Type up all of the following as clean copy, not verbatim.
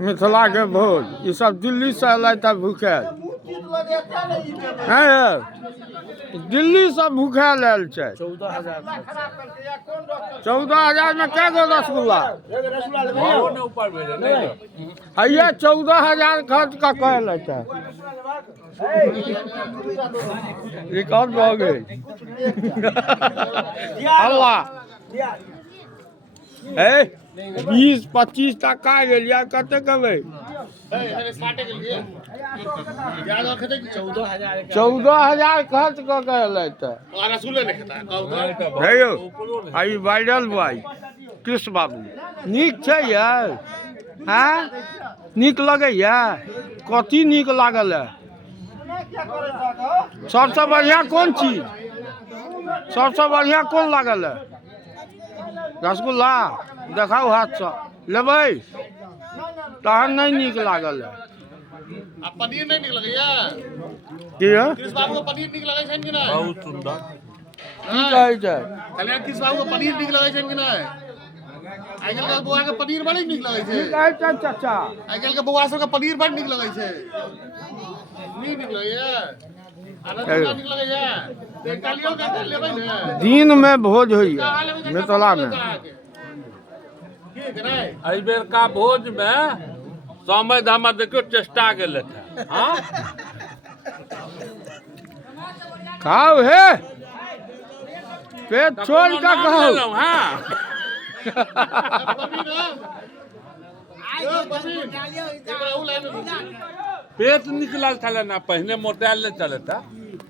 मिथिला के भोज ये सब दिल्ली से अल भूखे हैं दिल्ली से भूखे लेल 14,000 में क्या गो रसगुल्ला है 14,000 खर्च का कह लेते रिकॉर्ड हो गई अल्लाह 20-25 टका गेलिया कते कबै 14,000 खर्च कऽ के लेते हेयौ आई वायरल बॉय कृष्ण बाबू नीक छै यार हैं नीक लगैया कथी नीक लागल है सबसे बढ़िया कौन चीज सबसे बढ़िया कौन लागल है रसगुल्ला देखाओ हाथ से लेबै तहन नहीं नीक लागल है आ पनीर नहीं निक लगैया की है कृष्ण बाबू को पनीर निक लगै छन कि नहीं बहुत सुंदर की कहै छै कल्याण कृष्ण बाबू को पनीर निक लगै छन कि नहीं आइ काल्हि के बौआ के पनीर बड़ी निक लगै छै की कहै छै चाचा आइ काल्हि के बौआ सब के पनीर बड़ निक लगै छै नहीं निक लगैया आनंद निक लगैया ते कालियो के लेबै ने दिन में भोज होइया मिथिला में ठीक है नहीं एहि बेर का भोज में समय धामा देखियो चेष्टा गेल हाँ खाओ हे पेट छोड़ का खाओ हाँ पेट निकलल छले ना पहले मोटायल नहीं चले था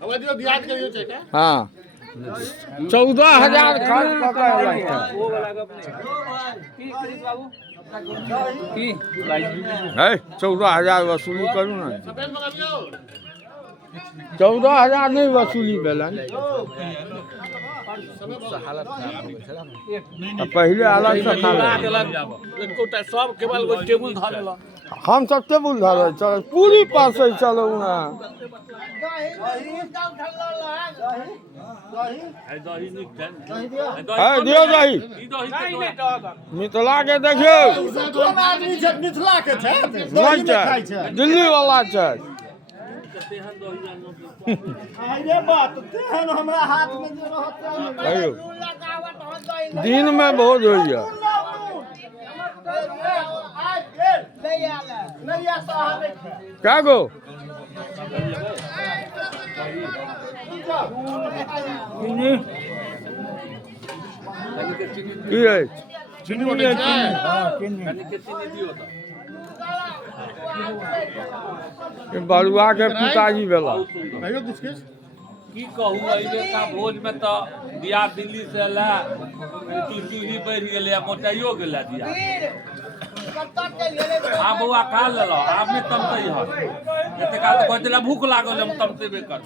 अब दियो ध्यान करियो छै का हाँ 14,000 खर्च कऽ के लेते है 14,000 वसूली करू ना सफेद मंगाबियो 14,000 नहीं वसूली भेलन पहले अलग से खा एकोटा सब केवल वो टेबुल धर लेला हम सब टेबुल धर चल पूरी पास चलो ना दही निक छै है दियो दही मिथिला के देखियो मिथिला के छै नहीं छै दिल्ली वाला छै अरे बात तेहन हमरा हाथ में जे रहत अयो दिन में भोज होइया क्या गो की है चीनी बटे छै बड़ुआ के पिताजी भेला कहियो कुछ के की कहू एहि का भोज में तो दिया दिल्ली से ला चूड़ी बढ़ गेलै मोटाइयो गेलै दिया आ बउआ खा लेलो आब में तमतै है एते काल कहै छला भूख लागल हम तमतेबे कर